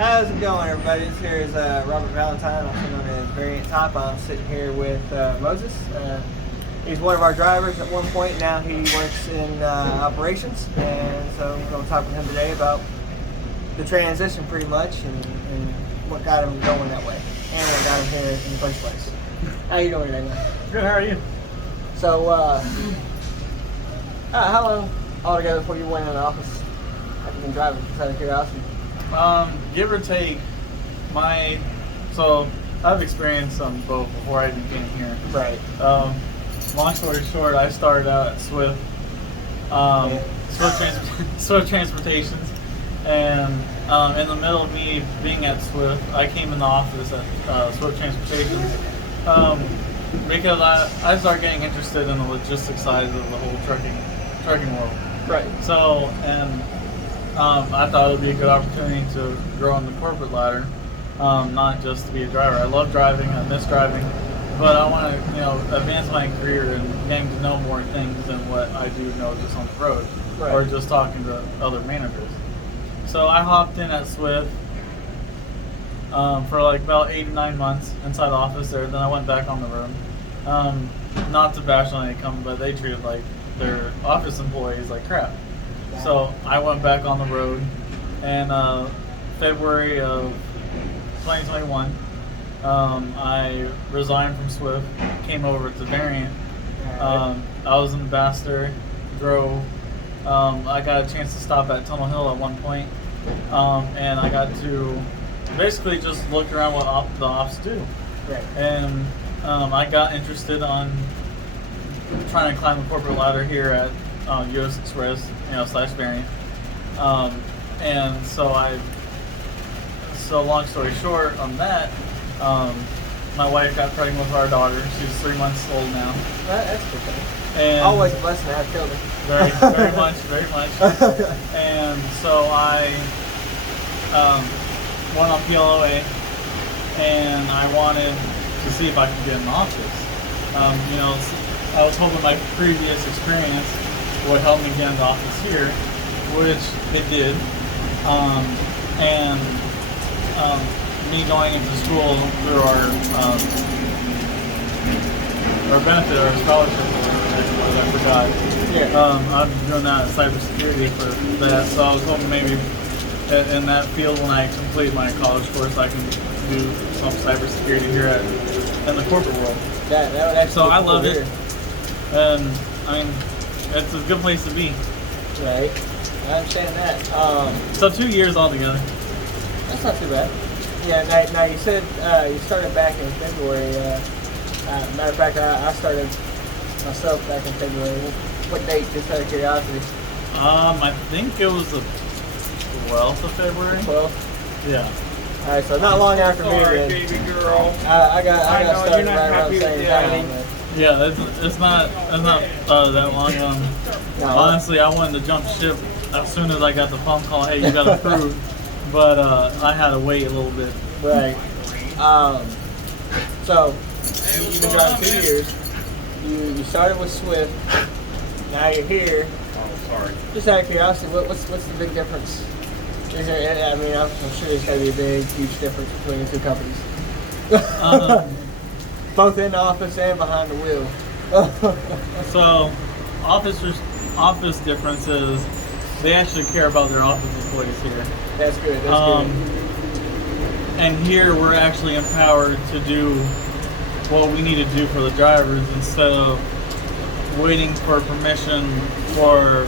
How's it going, everybody? This here is Robert Valentine, also known as Variant Top. I'm sitting here with Moses. He's one of our drivers at one point. Now he works in operations, and so we're going to talk with him today about the transition, pretty much, and what got him going that way, and what got him here in the first place. How you doing today, man? Good. How are you? So, how long altogether before you went in the office? Have you been driving? Just out of curiosity. Give or take, so I've experienced some both before I even came here. Right. Long story short, I started out at Swift, Swift Transportations, and in the middle of me being at Swift, I came in the office at Swift Transportations because I started getting interested in the logistics side of the whole trucking world. Right. So, and I thought it would be a good opportunity to grow on the corporate ladder, not just to be a driver. I love driving, I miss driving, but I want to, advance my career and getting to know more things than what I do know just on the road, right, or just talking to other managers. So I hopped in at Swift for like about 8 to 9 months inside the office there. Then I went back on the road. Not to bash on any company, but they treated like their office employees like crap. So I went back on the road, and February of 2021, I resigned from Swift, came over to Variant. I was an ambassador, drove. I got a chance to stop at Tunnel Hill at one point, and I got to basically just look around what the ops do. Right. And I got interested on trying to climb the corporate ladder here at US Express, / Variant. And so long story short on that, my wife got pregnant with our daughter. She's 3 months old now. That's good. And always a blessing to have children. Very much. And so I went on PLOA, and I wanted to see if I could get an office. I was hoping my previous experience would help me get into office here, which it did. And me going into school through our benefit, our scholarship, I forgot. Yeah. I'm doing that cybersecurity for that, so I was hoping maybe in that field when I complete my college course, I can do some cybersecurity here in the corporate world. That would actually so be I cool love to it, hear. and I mean, it's a good place to be. Right. I understand that. So 2 years altogether. That's not too bad. Yeah. Now you said you started back in February. Matter of fact, I started myself back in February. What date? Just out of curiosity. I think it was the 12th of February. 12th. Yeah. All right. So not long after me. Sorry, Then. baby girl. I got know started you're not right around the happy same with time. Daddy. Yeah, it's not that long. No. Honestly, I wanted to jump ship as soon as I got the phone call. Hey, you got approved, but I had to wait a little bit. Right. So you've been driving 2 years. You started with Swift. Now you're here. Oh, sorry. Just out of curiosity, what's the big difference? Is there? I mean, I'm sure there's got to be a big, huge difference between the two companies. Both in the office and behind the wheel. So, office difference is they actually care about their office employees here. That's good. That's good. And here we're actually empowered to do what we need to do for the drivers instead of waiting for permission for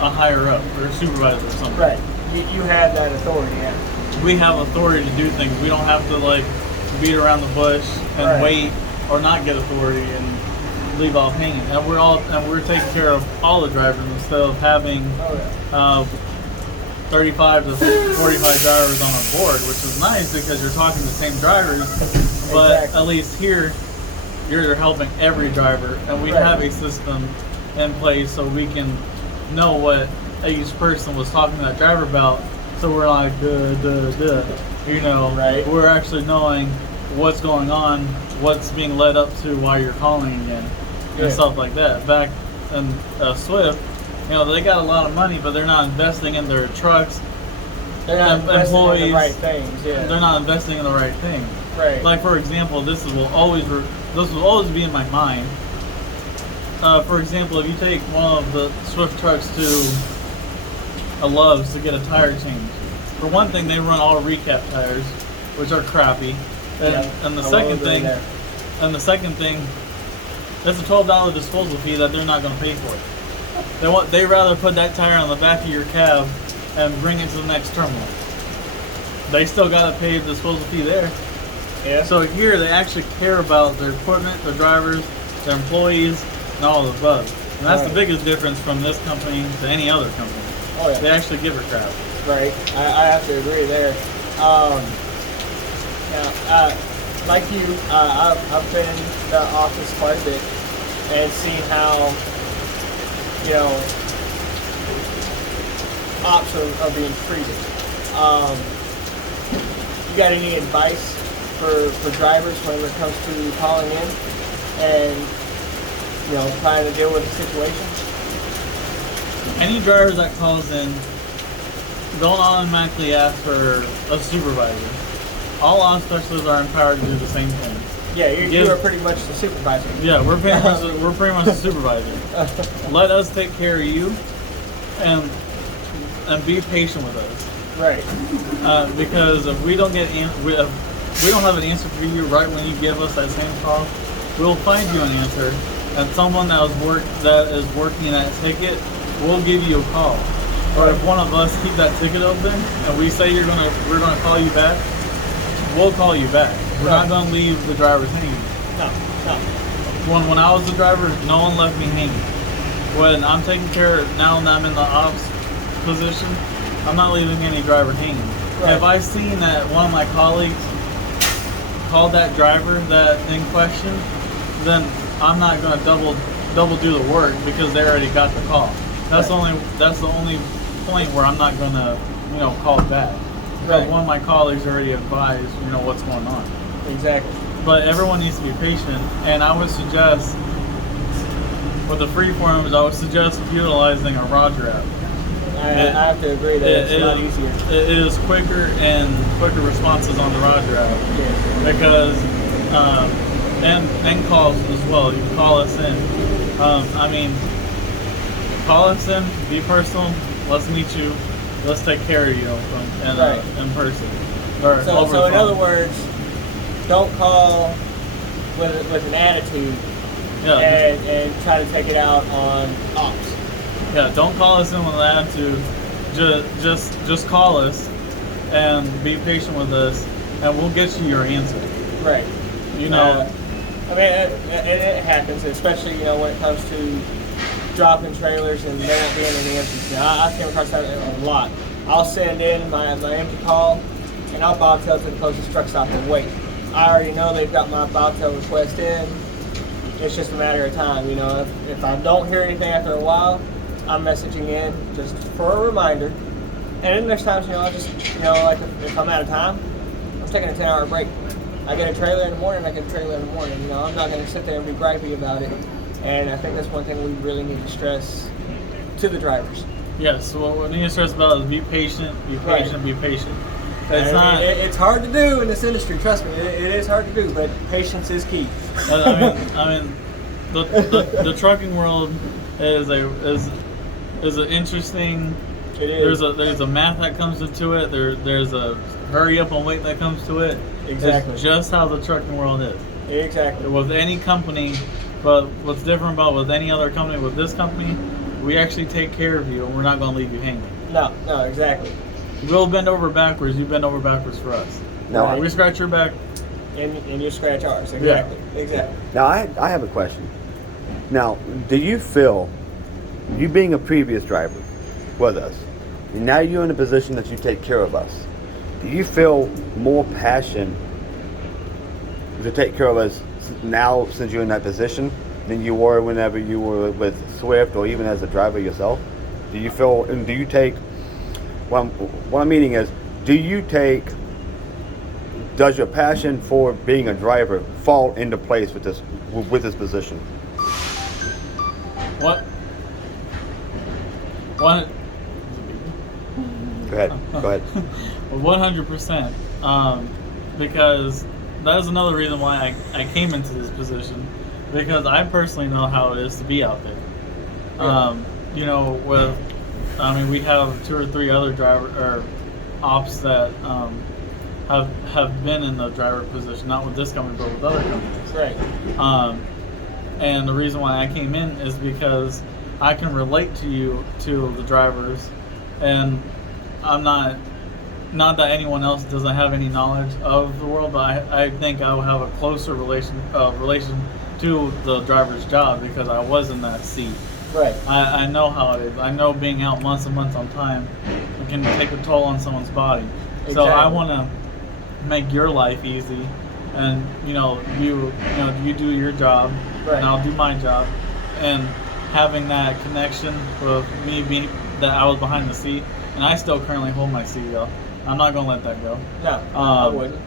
a higher up or a supervisor or something. Right. You have that authority. Yeah. We have authority to do things. We don't have to beat around the bush and Right. wait or not get authority and leave off hanging. And we're taking care of all the drivers instead of having 35 to 45 drivers on a board, which is nice because you're talking to the same drivers. But Exactly. at least here, you're helping every driver, and we Right. have a system in place so we can know what each person was talking to that driver about. So we're like, Right. We're actually knowing what's going on, what's being led up to while you're calling again, and stuff like that. Back in Swift, they got a lot of money, but they're not investing in their trucks They're not investing in the right things. Yeah. They're not investing in the right thing. Right. Like for example, this will always be in my mind. For example, if you take one of the Swift trucks to a Love's to get a tire change, for one thing, they run all recap tires, which are crappy. And the second thing, that's a $12 disposal fee that they're not going to pay for. They rather put that tire on the back of your cab and bring it to the next terminal. They still got to pay the disposal fee there. Yeah. So here they actually care about their equipment, their drivers, their employees, and all of the above. And that's the biggest difference from this company to any other company. Oh yeah. They actually give a crap. Right. I have to agree there. Like you, I've been in the office quite a bit and seen how, ops are being treated. You got any advice for drivers when it comes to calling in and trying to deal with the situation? Any driver that calls in, don't automatically ask for a supervisor. All ops specialists are empowered to do the same thing. Yeah, you are pretty much the supervisor. Yeah, we're pretty much the supervisor. Let us take care of you, and be patient with us. Right. Because if we don't have an answer for you right when you give us that same call, we'll find you an answer, and someone that is working that ticket will give you a call. Or if one of us keep that ticket open and we say we're gonna call you back, we'll call you back. We're not gonna leave the drivers hanging. No. When I was the driver, no one left me hanging. When I'm taking care of now that I'm in the ops position, I'm not leaving any driver hanging. Right. If I seen that one of my colleagues called that driver that in question, then I'm not gonna double do the work because they already got the call. That's the only point where I'm not gonna call back. Because one of my colleagues already advised what's going on. Exactly. But everyone needs to be patient, and I would suggest with the free forms, I would suggest utilizing a Roger app. I have to agree that it's a lot easier. It is quicker responses on the Roger app. Yeah. Because and calls as well. You can call us in. Call us in, be personal, let's meet you, let's take care of you in person. So in other words, don't call with an attitude and try to take it out on ops. Yeah, don't call us in with an attitude. Just call us and be patient with us, and we'll get you your answer. Right. It happens, especially when it comes to dropping trailers and there not being any answers. I came across that a lot. I'll send in my empty call and I'll bobtail to the closest truck stop and wait. I already know they've got my bobtail request in. It's just a matter of time. If I don't hear anything after a while, I'm messaging in just for a reminder. And then there's times, I'll just, like if I'm out of time, I'm taking a 10-hour break. I get a trailer in the morning, I'm not going to sit there and be gripey about it. And I think that's one thing we really need to stress to the drivers. Yes, what we need to stress about is be patient, be patient. It's hard to do in this industry, trust me. It is hard to do, but patience is key. The trucking world is an interesting. It is. There's a math that comes into it. There's a hurry up and wait that comes to it. Exactly. It's just how the trucking world is. Exactly. With any company, but what's different about with any other company, with this company, we actually take care of you and we're not going to leave you hanging. No, exactly. We'll bend over backwards. You bend over backwards for us. No, we scratch your back. And you scratch ours. Exactly. Yeah. Exactly. Now, I have a question. Now, do you feel, you being a previous driver with us, and now you're in a position that you take care of us, do you feel more passion to take care of us now since you're in that position than you were whenever you were with Swift or even as a driver yourself? Do you feel, and do you take, what I'm meaning is, does your passion for being a driver fall into place with this position? What? Go ahead. Go ahead. 100%. Because that is another reason why I came into this position, because I personally know how it is to be out there. You know, we have 2 or 3 other ops that have been in the driver position, not with this company, but with other companies. Right. And the reason why I came in is because I can relate to the drivers, and I'm not that anyone else doesn't have any knowledge of the world, but I think I will have a closer relation to the driver's job because I was in that seat. Right. I know how it is. I know being out months and months on time can take a toll on someone's body. Exactly. So I want to make your life easy, and you do your job, right. and I'll do my job, and having that connection with me being that I was behind the seat, and I still currently hold my seat, y'all. I'm not gonna let that go. No, I wouldn't.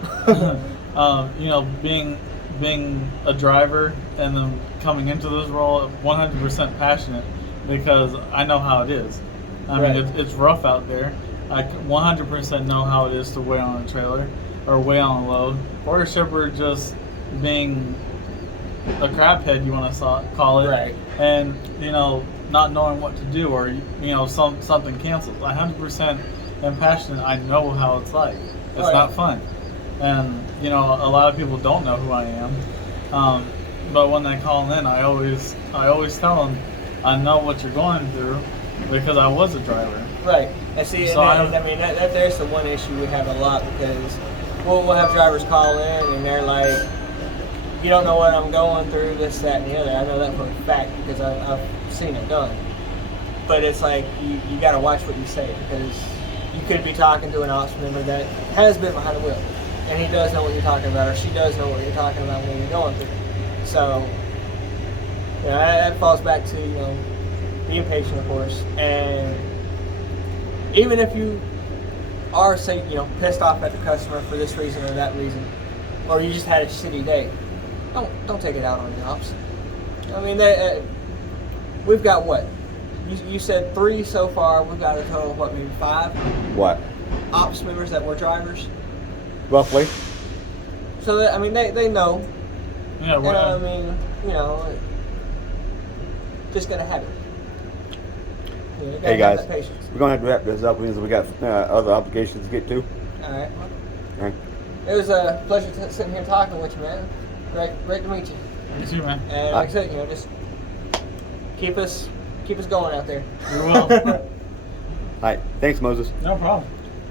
Being a driver and then coming into this role, 100% passionate because I know how it is. I mean, it's rough out there. I 100% know how it is to weigh on a trailer or weigh on a load, or a shipper just being a craphead, you want to call it, right? And not knowing what to do, or something cancels. 100% am passionate. I know how it's like. It's right. not fun. And a lot of people don't know who I am, but when they call in, I always tell them I know what you're going through because I was a driver. Right. And see, so that there's the one issue we have a lot, because we'll have drivers call in and they're like, "You don't know what I'm going through, this, that, and the other." I know that for a fact because I've seen it done. But it's like you got to watch what you say, because you could be talking to an ops member that has been behind the wheel, and he does know what you're talking about, or she does know what you're talking about when you're going through. So, that falls back to being patient, of course, and even if you are, say, pissed off at the customer for this reason or that reason, or you just had a shitty day, don't take it out on the ops. I mean, we've got what? You said 3 so far. We've got a total of what, maybe 5? What? Ops members that were drivers. Roughly. So that, they know. Yeah. Just gotta have it. Hey guys, we're gonna have to wrap this up because we got other obligations to get to. All right. All right. It was a pleasure sitting here talking with you, man. Great to meet you. You too, man. And like I said, just keep us going out there. You will. All right. Thanks, Moses. No problem.